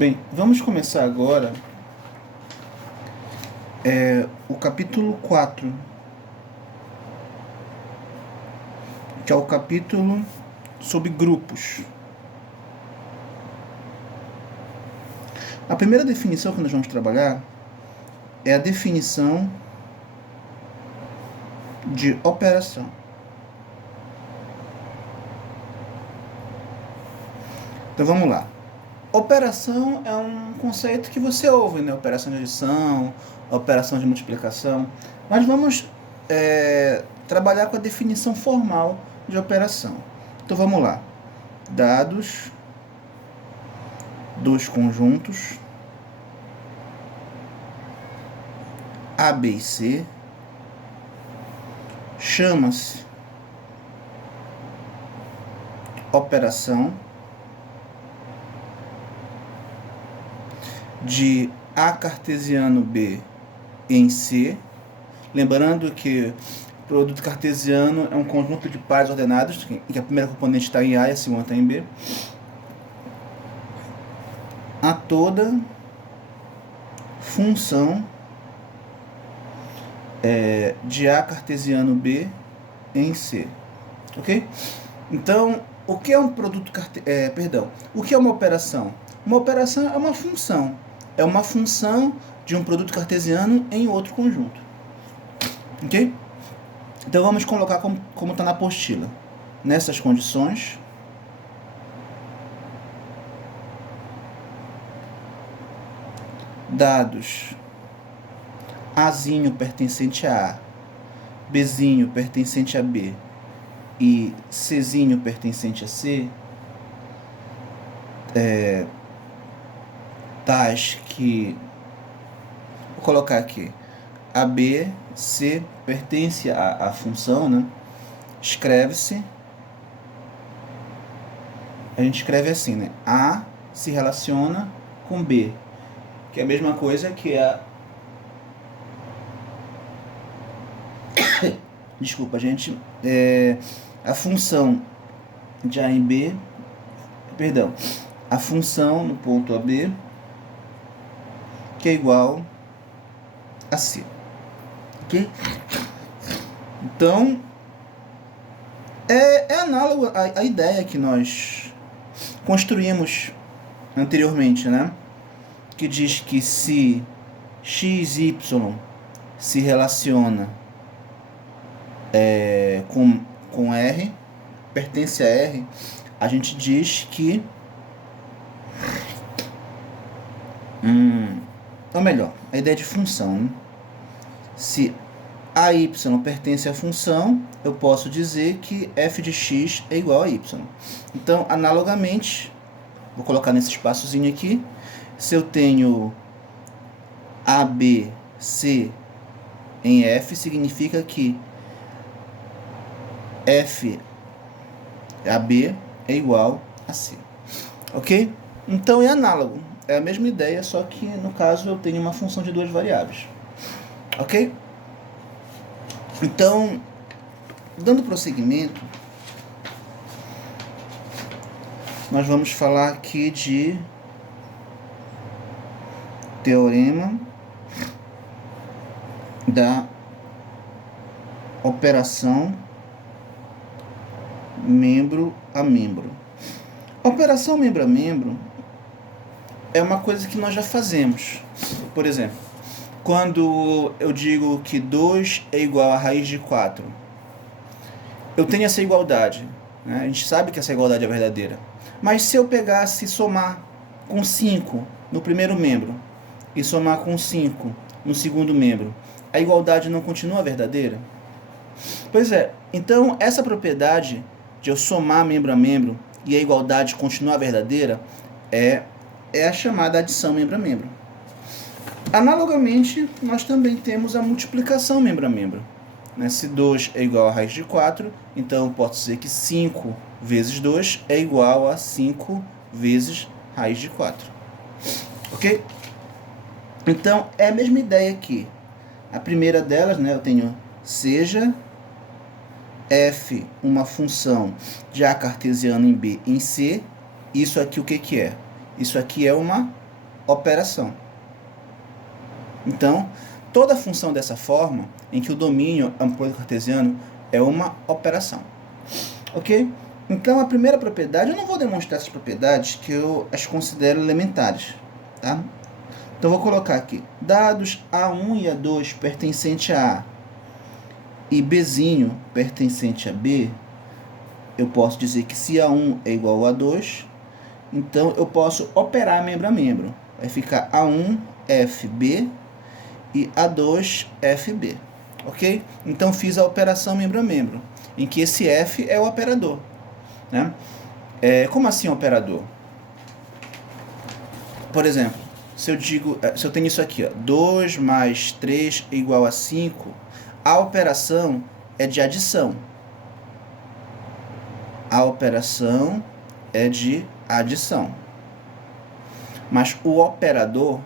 Bem, vamos começar agora o capítulo 4, que é o capítulo sobre grupos. A primeira definição que nós vamos trabalhar é a definição de operação. Então vamos lá. Operação é um conceito que você ouve, né? Operação de adição, operação de multiplicação. Mas vamos trabalhar com a definição formal de operação. Então vamos lá. Dados dos conjuntos A, B e C chama-se operação de A cartesiano B em C. Lembrando que o produto cartesiano é um conjunto de pares ordenados, em que a primeira componente está em A e a segunda está em B. A toda função de A cartesiano B em C. Ok? Então, o que é um produto o que é uma operação? Uma operação é uma função. É uma função de um produto cartesiano em outro conjunto. Ok? Então vamos colocar como está na apostila. Nessas condições, dados Azinho pertencente a A, Bzinho pertencente a B e Czinho pertencente a C, tais que, vou colocar aqui, a B, C pertence à função, né? Escreve-se, a gente escreve assim, né? A se relaciona com B, que é a mesma coisa que a... Desculpa, gente. A função de A em B, perdão, a função no ponto AB, que é igual a C. Ok? Então, é análogo à ideia que nós construímos anteriormente, né? Que diz que se x, y se relaciona com R, pertence a R, a gente diz que... ou melhor, a ideia de função, né? Se AY pertence à função, eu posso dizer que f de x é igual a y. Então, analogamente, vou colocar nesse espaçozinho aqui, se eu tenho ABC em f, significa que f AB é igual a C. Ok? Então é análogo. É a mesma ideia, só que no caso eu tenho uma função de duas variáveis. Ok? Então, dando prosseguimento, nós vamos falar aqui de teorema da operação membro a membro. Operação membro a membro é uma coisa que nós já fazemos. Por exemplo, quando eu digo que 2 é igual a raiz de 4, eu tenho essa igualdade, né? A gente sabe que essa igualdade é verdadeira. Mas se eu pegasse e somar com 5 no primeiro membro e somar com 5 no segundo membro, a igualdade não continua verdadeira? Pois é, então essa propriedade de eu somar membro a membro e a igualdade continuar verdadeira é a chamada adição membro a membro. Analogamente, nós também temos a multiplicação membro a membro. Se 2 é igual a raiz de 4, então eu posso dizer que 5 vezes 2 é igual a 5 vezes raiz de 4. Ok? Então, é a mesma ideia aqui. A primeira delas, né, eu tenho seja f uma função de A cartesiano em B em C. Isso aqui o que é? Isso aqui é uma operação. Então, toda função dessa forma, em que o domínio amplo cartesiano é uma operação. Ok? Então, a primeira propriedade, eu não vou demonstrar essas propriedades, que eu as considero elementares. Tá? Então, eu vou colocar aqui, dados A1 e A2 pertencente a A e Bzinho pertencente a B, eu posso dizer que se A1 é igual a A2, então eu posso operar membro a membro. Vai ficar A1 FB e A2 FB. Ok? Então, fiz a operação membro a membro, em que esse F é o operador. Né? Como assim operador? Por exemplo, se eu tenho isso aqui, ó, 2 mais 3 é igual a 5, a operação é de adição. A operação é de adição. Mas o operador,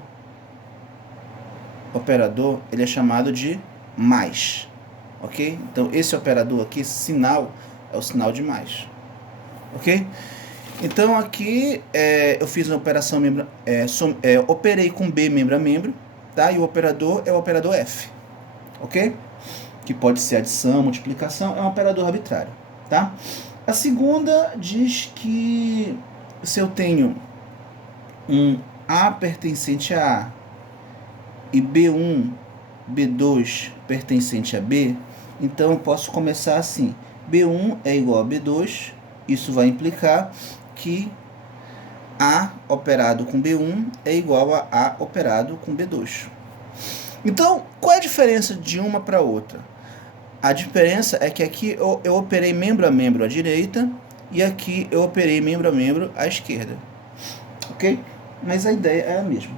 ele é chamado de mais. Ok? Então, esse operador aqui, esse sinal, é o sinal de mais. Ok? Então, aqui eu fiz uma operação operei com B membro a membro, tá? E o operador é o operador F. Ok? Que pode ser adição, multiplicação, é um operador arbitrário. Tá? A segunda diz que se eu tenho um A pertencente a A e B1, B2 pertencente a B, então eu posso começar assim. B1 é igual a B2, isso vai implicar que A operado com B1 é igual a A operado com B2. Então, qual é a diferença de uma para outra? A diferença é que aqui eu operei membro a membro à direita e aqui eu operei membro a membro à esquerda. Ok? Mas a ideia é a mesma.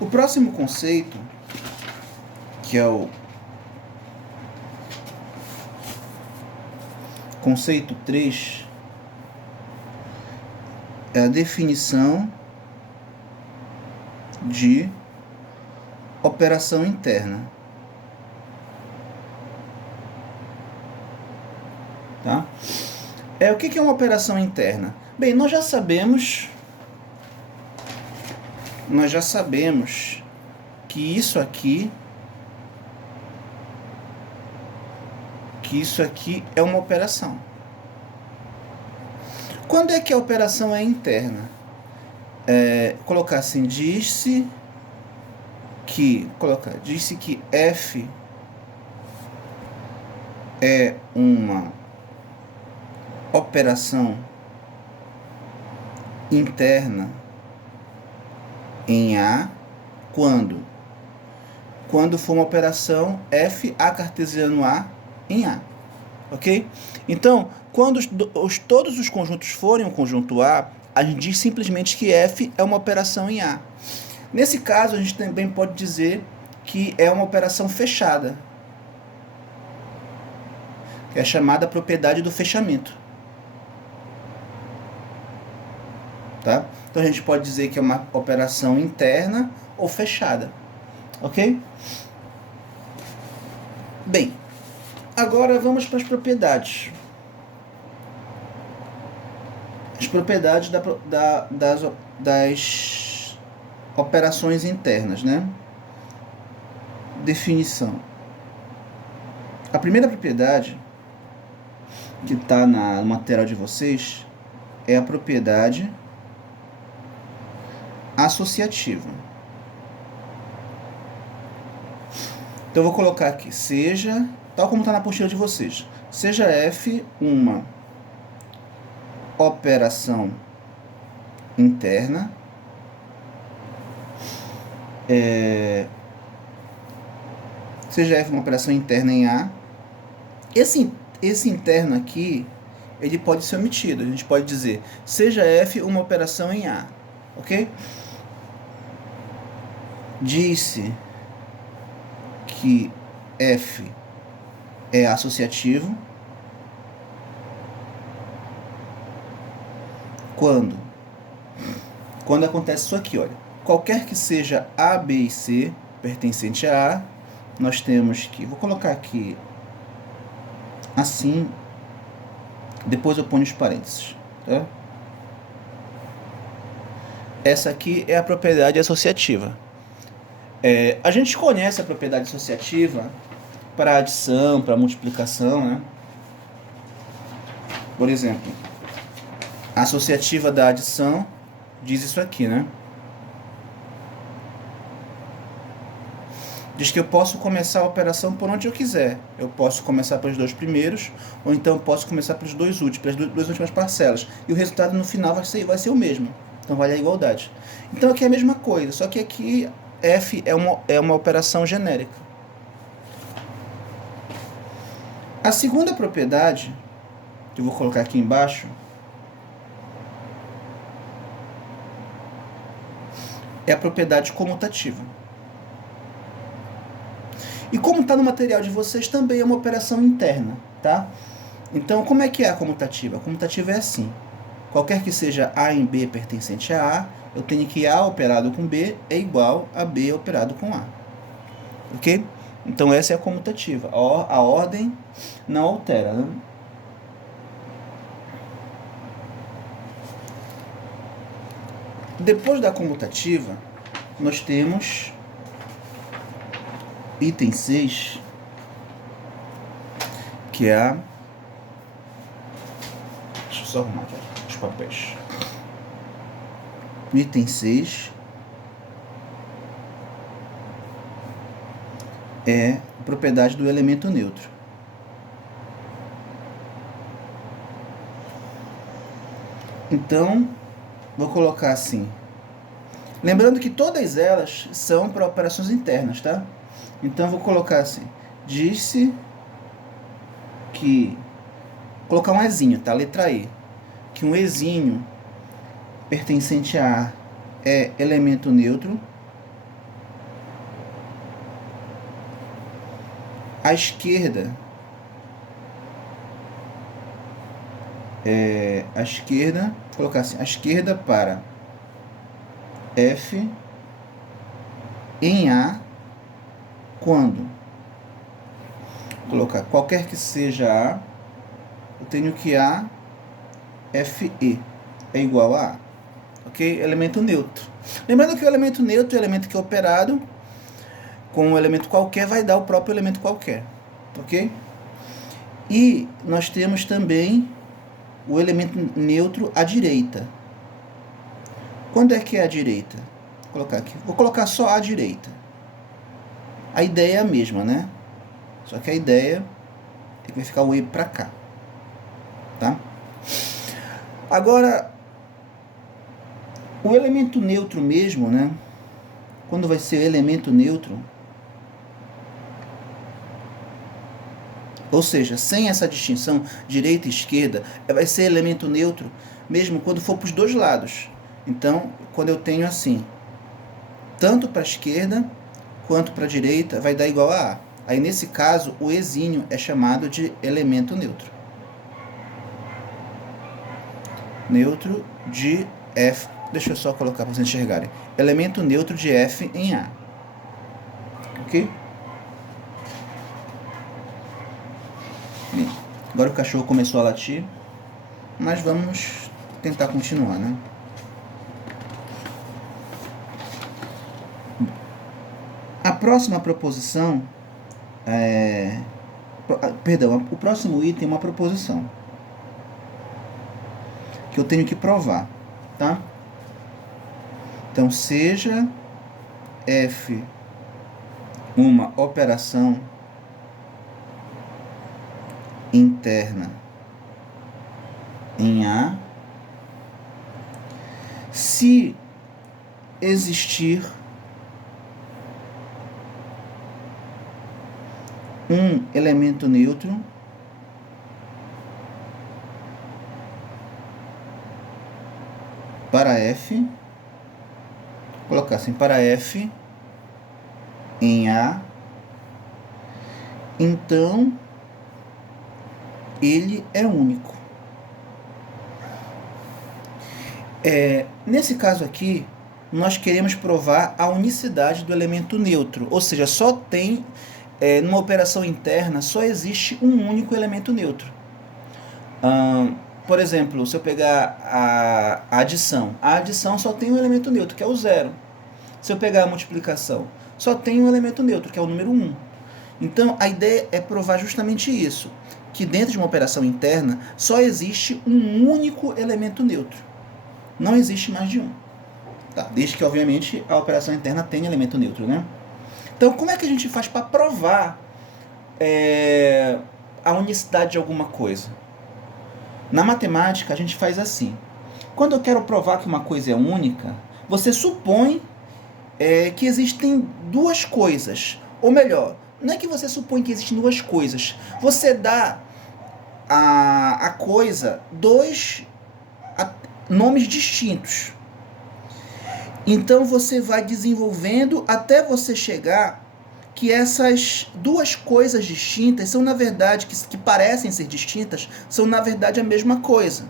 O próximo conceito, que é o conceito 3, é a definição de operação interna. Tá? O que é uma operação interna? Bem, nós já sabemos que isso aqui é uma operação. Quando é que a operação é interna? Colocar assim, disse que F é uma operação interna em A quando for uma operação F A cartesiano A em A. Ok? Então, quando todos os conjuntos forem um conjunto A, a gente diz simplesmente que F é uma operação em A. Nesse caso, a gente também pode dizer que é uma operação fechada, que é chamada propriedade do fechamento. Tá? Então, a gente pode dizer que é uma operação interna ou fechada. Ok? Bem, agora vamos para as propriedades. As propriedades das operações internas, né? Definição. A primeira propriedade que está na matéria de vocês é a propriedade associativa. Então eu vou colocar aqui, seja, tal como está na apostila de vocês, seja F uma operação interna, seja F uma operação interna em A, esse interno aqui, ele pode ser omitido. A gente pode dizer, seja F uma operação em A, ok? Disse que F é associativo quando acontece isso aqui, olha. Qualquer que seja A, B e C pertencente a A, nós temos que, vou colocar aqui assim, Depois eu ponho os parênteses. Tá? Essa aqui é a propriedade associativa. A gente conhece a propriedade associativa para adição, para multiplicação, né? Por exemplo, a associativa da adição diz isso aqui, né? Diz que eu posso começar a operação por onde eu quiser. Eu posso começar pelos dois primeiros, ou então eu posso começar pelos dois últimos, pelas duas últimas parcelas. E o resultado no final vai ser o mesmo. Então vale a igualdade. Então aqui é a mesma coisa, só que aqui F é uma operação genérica. A segunda propriedade, que eu vou colocar aqui embaixo, é a propriedade comutativa. E como está no material de vocês, também é uma operação interna, tá? Então, como é que é a comutativa? A comutativa é assim. Qualquer que seja A em B pertencente a A, eu tenho que A operado com B é igual a B operado com A. Ok? Então, essa é a comutativa. A ordem não altera, né? Depois da comutativa, nós temos item 6, que é a... Deixa eu só arrumar aqui os papéis. Item 6 é a propriedade do elemento neutro. Então, vou colocar assim. Lembrando que todas elas são para operações internas, tá? Então, vou colocar assim. Diz-se que... Vou colocar um ezinho, tá? Letra E. Que um ezinho pertencente a A é elemento neutro. À esquerda... vou colocar assim. À esquerda para F em A quando colocar qualquer que seja A, eu tenho que A FE é igual a A, ok? Elemento neutro. Lembrando que o elemento neutro é o elemento que é operado com um elemento qualquer, vai dar o próprio elemento qualquer, ok? E nós temos também o elemento neutro à direita. Quando é que é a direita? Vou colocar aqui. Vou colocar só a direita. A ideia é a mesma, né? Só que a ideia é que vai ficar o E para cá. Tá? Agora, o elemento neutro mesmo, né? Quando vai ser elemento neutro, ou seja, sem essa distinção direita e esquerda, vai ser elemento neutro mesmo quando for para os dois lados. Então, quando eu tenho assim, tanto para a esquerda quanto para a direita, vai dar igual a A. Aí, nesse caso, o ezinho é chamado de elemento neutro. Neutro de F. Deixa eu só colocar para vocês enxergarem. Elemento neutro de F em A. Ok? Bem, agora o cachorro começou a latir, mas vamos tentar continuar, né? A próxima proposição o próximo item é uma proposição que eu tenho que provar, tá? Então, seja F uma operação interna em A, se existir um elemento neutro para F, vou colocar assim, para F em A, então ele é único. Nesse caso aqui, nós queremos provar a unicidade do elemento neutro, ou seja, só numa operação interna, só existe um único elemento neutro. Por exemplo, se eu pegar a adição só tem um elemento neutro, que é o zero. Se eu pegar a multiplicação, só tem um elemento neutro, que é o número 1. Então, a ideia é provar justamente isso, que dentro de uma operação interna só existe um único elemento neutro. Não existe mais de um. Tá? Desde que, obviamente, a operação interna tenha elemento neutro, né? Então, como é que a gente faz para provar a unicidade de alguma coisa? Na matemática, a gente faz assim. Quando eu quero provar que uma coisa é única, você supõe que existem duas coisas. Ou melhor, não é que você supõe que existem duas coisas. Você dá a coisa dois nomes distintos. Então você vai desenvolvendo até você chegar que essas duas coisas distintas são, na verdade, que parecem ser distintas, são, na verdade, a mesma coisa.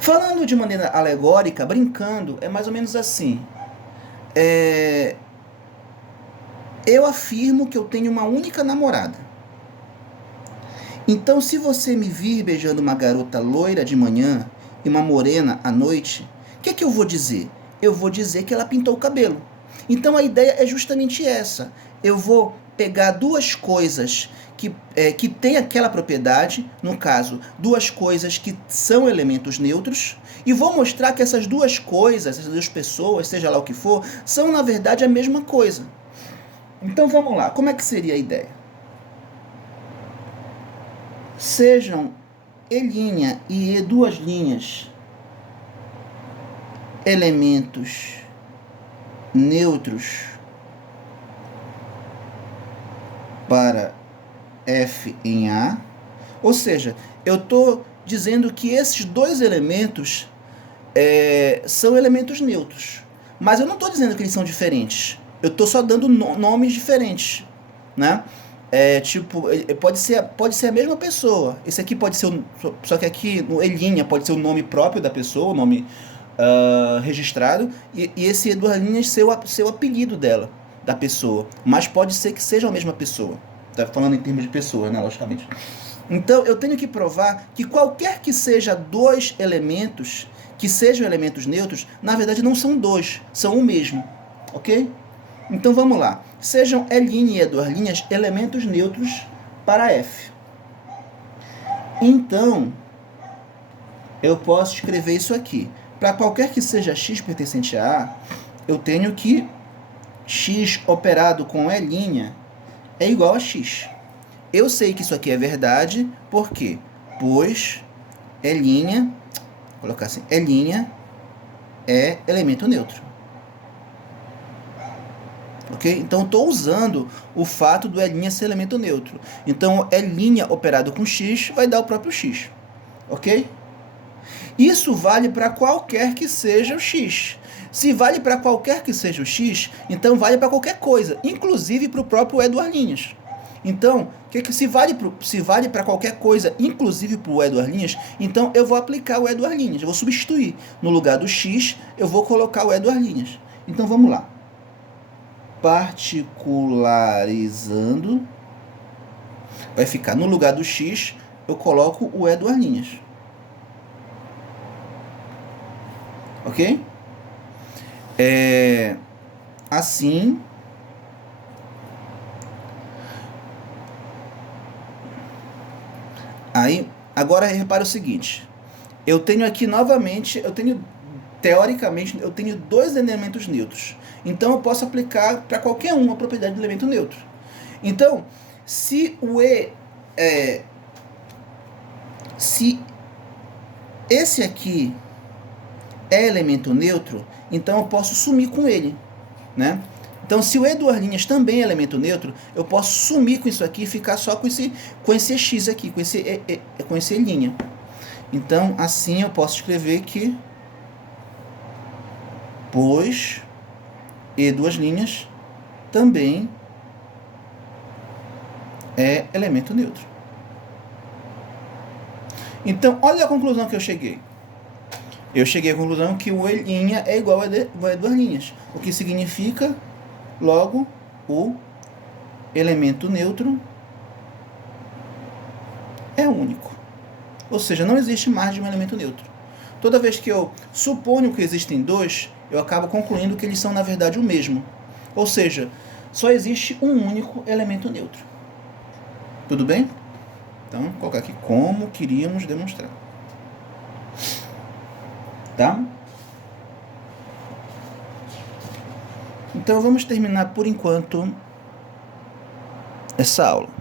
Falando de maneira alegórica, brincando, é mais ou menos assim. Eu afirmo que eu tenho uma única namorada. Então, se você me vir beijando uma garota loira de manhã e uma morena à noite, o que eu vou dizer? Eu vou dizer que ela pintou o cabelo. Então, a ideia é justamente essa. Eu vou pegar duas coisas que têm aquela propriedade, no caso, duas coisas que são elementos neutros, e vou mostrar que essas duas coisas, essas duas pessoas, seja lá o que for, são, na verdade, a mesma coisa. Então, vamos lá. Como é que seria a ideia? Sejam E' e E' elementos neutros para F em A, ou seja, eu estou dizendo que esses dois elementos são elementos neutros, mas eu não estou dizendo que eles são diferentes, eu estou só dando nomes diferentes, né? Tipo, pode ser a mesma pessoa. Esse aqui pode ser só que aqui no E' pode ser o nome próprio da pessoa, o nome registrado, e esse duas linhas ser o apelido dela, da pessoa. Mas pode ser que seja a mesma pessoa. Tá falando em termos de pessoa, né, logicamente. Então, eu tenho que provar que qualquer que seja dois elementos, que sejam elementos neutros, na verdade não são dois, são o mesmo. Ok? Então, vamos lá. Sejam E' e E' elementos neutros para F. Então, eu posso escrever isso aqui. Para qualquer que seja x pertencente a A, eu tenho que x operado com E' é igual a x. Eu sei que isso aqui é verdade, por quê? Pois E', vou colocar assim, E' é elemento neutro. Ok? Então, estou usando o fato do E' ser elemento neutro. Então, E' operado com x vai dar o próprio x. Ok? Isso vale para qualquer que seja o x. Se vale para qualquer que seja o x, então vale para qualquer coisa, inclusive para o próprio E'. Então, se vale para qualquer coisa, inclusive para o E', então eu vou aplicar o E', eu vou substituir. No lugar do x, eu vou colocar o E'. Então, vamos lá. Particularizando, vai ficar no lugar do x, eu coloco o E'. Ok? Assim, aí, agora repara o seguinte, eu tenho aqui novamente, teoricamente, eu tenho dois elementos neutros, então eu posso aplicar para qualquer um a propriedade do elemento neutro. Então, se esse aqui é elemento neutro, então eu posso sumir com ele, né? Então, se o E' também é elemento neutro, eu posso sumir com isso aqui e ficar só com esse x aqui, com esse E'. Então, assim eu posso escrever que pois E' também é elemento neutro. Então, olha a conclusão que eu cheguei. Eu cheguei à conclusão que o E' é igual a E', o que significa, logo, o elemento neutro é único. Ou seja, não existe mais de um elemento neutro. Toda vez que eu suponho que existem dois, eu acabo concluindo que eles são, na verdade, o mesmo. Ou seja, só existe um único elemento neutro. Tudo bem? Então, vou colocar aqui como queríamos demonstrar. Tá? Então, vamos terminar por enquanto essa aula.